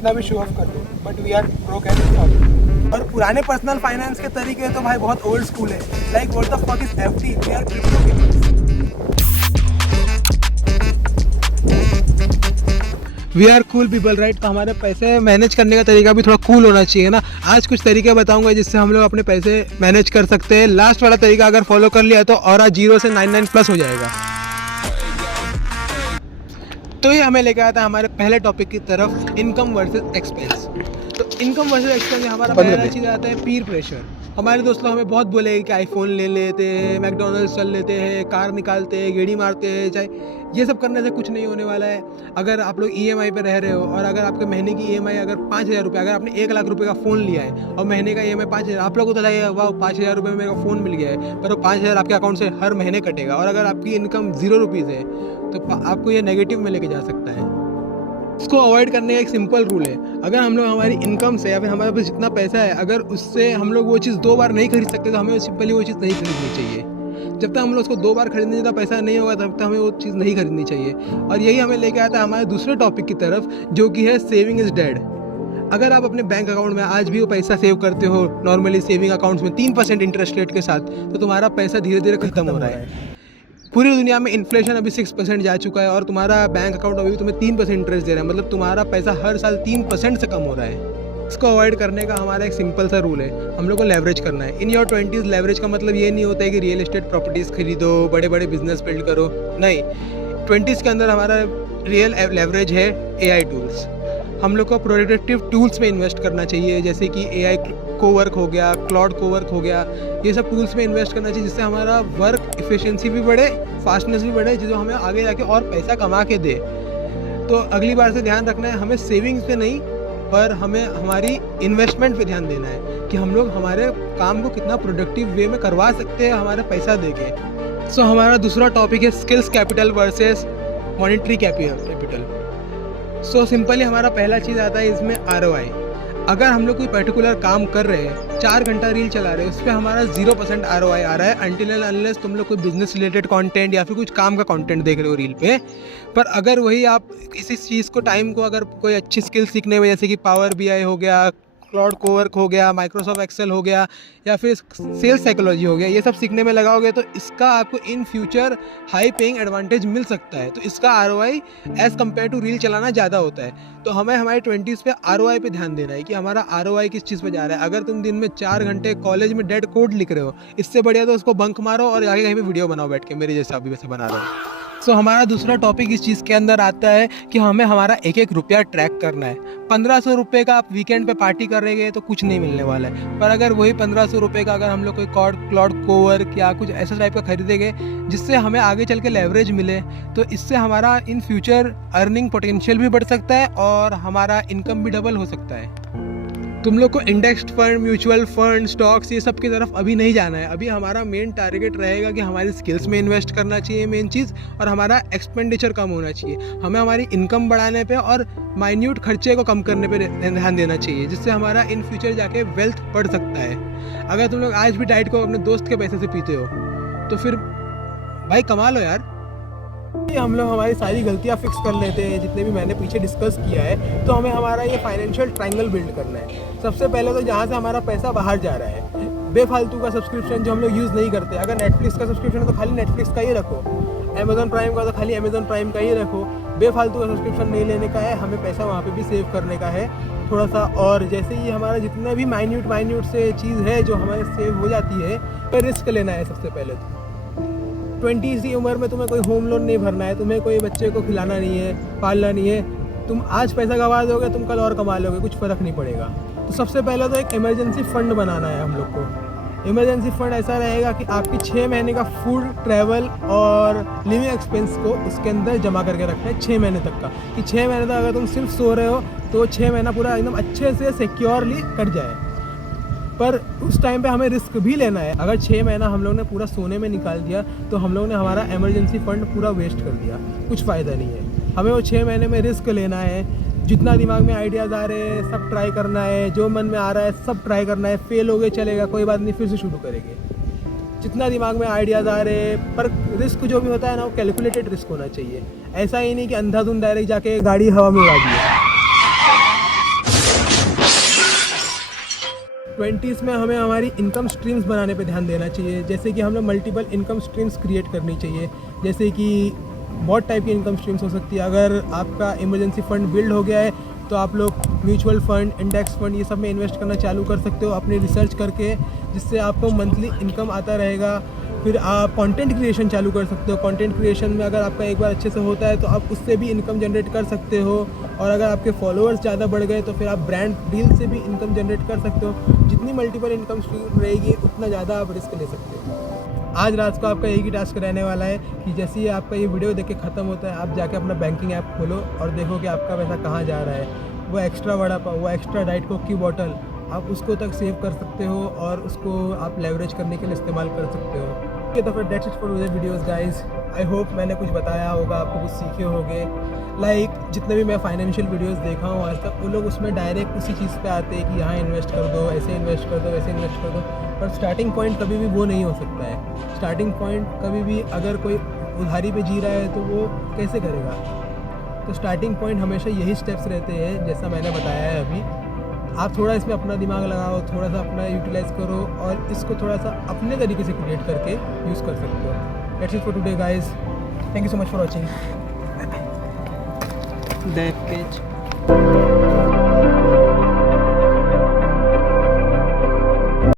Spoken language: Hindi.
कितना भी शो ऑफ कर दो, but we are broke as fuck. और पुराने पर्सनल फाइनेंस के तरीके तो भाई बहुत ओल्ड स्कूल है। Like what the fuck is FD, we are crypto gamers. We are cool people right. तो हमारे पैसे मैनेज करने का तरीका भी थोड़ा कूल होना चाहिए ना। आज कुछ तरीके बताऊंगा जिससे हम लोग अपने पैसे मैनेज कर सकते हैं। लास्ट वाला तरीका अगर फॉलो कर लिया तो और 0 से 99+ हो जाएगा। तो ये हमें लेकर आता है हमारे पहले टॉपिक की तरफ, इनकम वर्सेस एक्सपेंस। तो इनकम वर्सेस एक्सपेंस में हमारा पहला चीज़ आता है पीर प्रेशर। हमारे दोस्त लोग हमें बहुत बोले कि आईफोन ले लेते हैं, मैकडोनल्ड्स चल लेते हैं, कार निकालते हैं, गेड़ी मारते हैं, चाहे ये सब करने से कुछ नहीं होने वाला है। अगर आप लोग EMI पे रह रहे हो और अगर आपके महीने की EMI अगर 5,000 रुपये, अगर आपने 1 लाख रुपये का फ़ोन लिया है और महीने का EMI 5,000, आप लोगों को तो लगेगा वाह 5,000 रुपये में मेरा फ़ोन मिल गया है, पर वो 5,000 आपके अकाउंट से हर महीने कटेगा। और अगर आपकी इनकम 0 रुपीज़ है तो आपको ये नेगेटिव में लेके जा सकता है। इसको अवॉइड करने का एक सिंपल रूल है, अगर हम लोग हमारी इनकम से या फिर हमारे पास जितना पैसा है अगर उससे हम लोग वो चीज़ 2 बार नहीं खरीद सकते तो हमें सिंपली वो चीज़ नहीं खरीदनी चाहिए। जब तक हम लोग उसको 2 बार खरीदने का पैसा नहीं होगा तब तक हमें वो चीज़ नहीं खरीदनी चाहिए। और यही हमें लेके आता है हमारे दूसरे टॉपिक की तरफ, जो कि है सेविंग इज़ डेड। अगर आप अपने बैंक अकाउंट में आज भी वो पैसा सेव करते हो नॉर्मली सेविंग अकाउंट्स में 3% इंटरेस्ट रेट के साथ, तो तुम्हारा पैसा धीरे धीरे खत्म हो रहा है। पूरी दुनिया में इन्फ्लेशन अभी 6% जा चुका है और तुम्हारा बैंक अकाउंट अभी तुम्हें 3% इंटरेस्ट दे रहा है, मतलब तुम्हारा पैसा हर साल 3% से कम हो रहा है। इसको अवॉइड करने का हमारा एक सिंपल सा रूल है, हम लोग को लेवरेज करना है। इन योर 20s लेवरेज का मतलब ये नहीं होता है कि रियल एस्टेट प्रॉपर्टीज़ खरीदो, बड़े बड़े बिजनेस बिल्ड करो, नहीं। 20s के अंदर हमारा रियल लेवरेज है AI टूल्स। हम लोग को प्रोडक्टिव टूल्स में इन्वेस्ट करना चाहिए, जैसे कि AI कोवर्क हो गया, क्लाउड कोवर्क हो गया, ये सब टूल्स में इन्वेस्ट करना चाहिए जिससे हमारा वर्क एफिशिएंसी भी बढ़े, फास्टनेस भी बढ़े, जो हमें आगे जाके और पैसा कमा के दे। तो अगली बार से ध्यान रखना है, हमें सेविंग्स पे नहीं पर हमें हमारी इन्वेस्टमेंट पे ध्यान देना है कि हम लोग हमारे काम को कितना प्रोडक्टिव वे में करवा सकते हैं हमारा पैसा देके। सो हमारा दूसरा टॉपिक है skills capital versus monetary capital. So simply हमारा पहला चीज़ आता है इसमें ROI। अगर हम लोग कोई पर्टिकुलर काम कर रहे हैं, 4 घंटा रील चला रहे हैं, उस पर हमारा 0% ROI आ रहा है अनटिल एंड अनलेस तुम लोग कोई बिजनेस रिलेटेड कंटेंट या फिर कुछ काम का कंटेंट देख रहे हो रील पे। पर अगर वही आप किसी चीज़ को टाइम को अगर कोई अच्छी स्किल सीखने में, जैसे कि पावर BI हो गया, क्लाउड कोवर्क हो गया, माइक्रोसॉफ्ट एक्सेल हो गया, या फिर सेल्स साइकोलॉजी हो गया, ये सब सीखने में लगाओगे तो इसका आपको in future high paying advantage मिल सकता है। तो इसका ROI as compared to reel चलाना ज़्यादा होता है। तो हमें हमारे 20s पे ROI पे ध्यान देना है कि हमारा ROI किस चीज़ पे जा रहा है। अगर तुम दिन में 4 घंटे कॉलेज में डेड कोड लिख रहे हो, इससे बढ़िया तो उसको बंक मारो और आगे कहीं पे वीडियो बनाओ बैठ के, मेरे जैसा अभी वैसे बना रहा हूँ। सो हमारा दूसरा टॉपिक इस चीज़ के अंदर आता है कि हमें हमारा एक एक रुपया ट्रैक करना है। 1500 रुपये का आप वीकेंड पे पार्टी कर रहे हैं तो कुछ नहीं मिलने वाला है, पर अगर वही 1500 रुपये का अगर हम लोग कोई क्लाउड कोवर्क या कुछ ऐसा टाइप का खरीदेंगे जिससे हमें आगे चल के लेवरेज मिले, तो इससे हमारा इन फ्यूचर अर्निंग पोटेंशियल भी बढ़ सकता है और हमारा इनकम भी डबल हो सकता है। तुम लोग को indexed fund, mutual fund, stocks ये सब की तरफ अभी नहीं जाना है। अभी हमारा मेन टारगेट रहेगा कि हमारी स्किल्स में इन्वेस्ट करना चाहिए मेन चीज़, और हमारा एक्सपेंडिचर कम होना चाहिए। हमें हमारी इनकम बढ़ाने पे और माइन्यूट खर्चे को कम करने पे ध्यान देना चाहिए, जिससे हमारा इन फ्यूचर जाके वेल्थ बढ़ सकता है। अगर तुम लोग आज भी डाइट को अपने दोस्त के पैसे से पीते हो तो फिर भाई कमा लो यार। हम लोग हमारी सारी गलतियां फिक्स कर लेते हैं जितने भी मैंने पीछे डिस्कस किया है, तो हमें हमारा ये फाइनेंशियल ट्रायंगल बिल्ड करना है। सबसे पहले तो जहाँ से हमारा पैसा बाहर जा रहा है, बेफालतू का सब्सक्रिप्शन जो हम लोग यूज़ नहीं करते। अगर नेटफ्लिक्स का सब्सक्रिप्शन है तो खाली नेटफ्लिक्स का ही रखो, अमेजॉन प्राइम का तो खाली अमेजॉन प्राइम का ही रखो। बेफालतू का सब्सक्रिप्शन नहीं लेने का है, हमें पैसा वहाँ पे भी सेव करने का है थोड़ा सा। और जैसे ही हमारा जितना भी माइन्यूट से चीज़ है जो हमारे सेव हो जाती है, पर रिस्क लेना है सबसे पहले। तो 20s की उम्र में तुम्हें कोई होम लोन नहीं भरना है, तुम्हें कोई बच्चे को खिलाना नहीं है, पालना नहीं है। तुम आज पैसा गंवा दोगे, तुम कल और कमा लोगे, कुछ फ़र्क नहीं पड़ेगा। तो सबसे पहले तो एक इमरजेंसी फ़ंड बनाना है हम लोग को। इमरजेंसी फ़ंड ऐसा रहेगा कि आपकी 6 महीने का फूड, ट्रैवल और लिविंग एक्सपेंस को उसके अंदर जमा करके रखना है 6 महीने तक का, कि 6 महीने तक अगर तुम सिर्फ सो रहे हो तो 6 महीना पूरा एकदम अच्छे से सिक्योरली कट जाए। पर उस टाइम पे हमें रिस्क भी लेना है। अगर 6 महीना हम लोग ने पूरा सोने में निकाल दिया तो हम लोग ने हमारा इमरजेंसी फ़ंड पूरा वेस्ट कर दिया, कुछ फ़ायदा नहीं है। हमें वो 6 महीने में रिस्क लेना है। जितना दिमाग में आइडियाज़ आ रहे हैं सब ट्राई करना है, जो मन में आ रहा है सब ट्राई करना है। फेल हो गए चलेगा, कोई बात नहीं, फिर से शुरू करेंगे। जितना दिमाग में आइडियाज़ आ रहे हैं, पर रिस्क जो भी होता है ना वो कैलकुलेटेड रिस्क होना चाहिए। ऐसा ही नहीं कि अंधाधुंध डायरेक्ट जाके गाड़ी हवा में उड़ा दी। 20s में हमें हमारी इनकम स्ट्रीम्स बनाने पे ध्यान देना चाहिए, जैसे कि हमें मल्टीपल इनकम स्ट्रीम्स क्रिएट करनी चाहिए। जैसे कि बहुत टाइप की इनकम स्ट्रीम्स हो सकती है। अगर आपका इमरजेंसी फंड बिल्ड हो गया है तो आप लोग म्यूचुअल फंड, इंडेक्स फंड, ये सब में इन्वेस्ट करना चालू कर सकते हो अपनी रिसर्च करके, जिससे आपको मंथली इनकम आता रहेगा। फिर आप कंटेंट क्रिएशन चालू कर सकते हो। कंटेंट क्रिएशन में अगर आपका एक बार अच्छे से होता है तो आप उससे भी इनकम जनरेट कर सकते हो। और अगर आपके फॉलोअर्स ज़्यादा बढ़ गए तो फिर आप ब्रांड डील से भी इनकम जनरेट कर सकते हो। जितनी मल्टीपल इनकम स्ट्रीम रहेगी उतना ज़्यादा आप रिस्क ले सकते हो। आज रात को आपका एक ही टास्क रहने वाला है कि जैसे ही आपका ये वीडियो देख के ख़त्म होता है, आप जाके अपना बैंकिंग ऐप खोलो और देखो कि आपका पैसा कहाँ जा रहा है। वो एक्स्ट्रा वड़ा पाव, वो एक्स्ट्रा डाइट कोक की बॉटल, आप उसको तक सेव कर सकते हो और उसको आप लेवरेज करने के लिए इस्तेमाल कर सकते हो। ओके, तो फिर that's it for today videos guys. I hope मैंने कुछ बताया होगा, आपको कुछ सीखे होंगे। लाइक जितने भी मैं फाइनेंशियल वीडियोस देखा हूँ आज तक, वो लोग उसमें डायरेक्ट उसी चीज़ पे आते हैं कि यहाँ इन्वेस्ट कर दो, ऐसे इन्वेस्ट कर दो, वैसे इन्वेस्ट कर दो। पर स्टार्टिंग पॉइंट कभी भी वो नहीं हो सकता है। स्टार्टिंग पॉइंट कभी भी, अगर कोई उधारी पे जी रहा है तो वो कैसे करेगा। तो स्टार्टिंग पॉइंट हमेशा यही स्टेप्स रहते हैं जैसा मैंने बताया है अभी। आप थोड़ा इसमें अपना दिमाग लगाओ, थोड़ा सा अपना यूटिलाइज़ करो और इसको थोड़ा सा अपने तरीके से क्रिएट करके यूज़ कर सकते हो। That's it for today guys. Thank you so much for watching. The catch.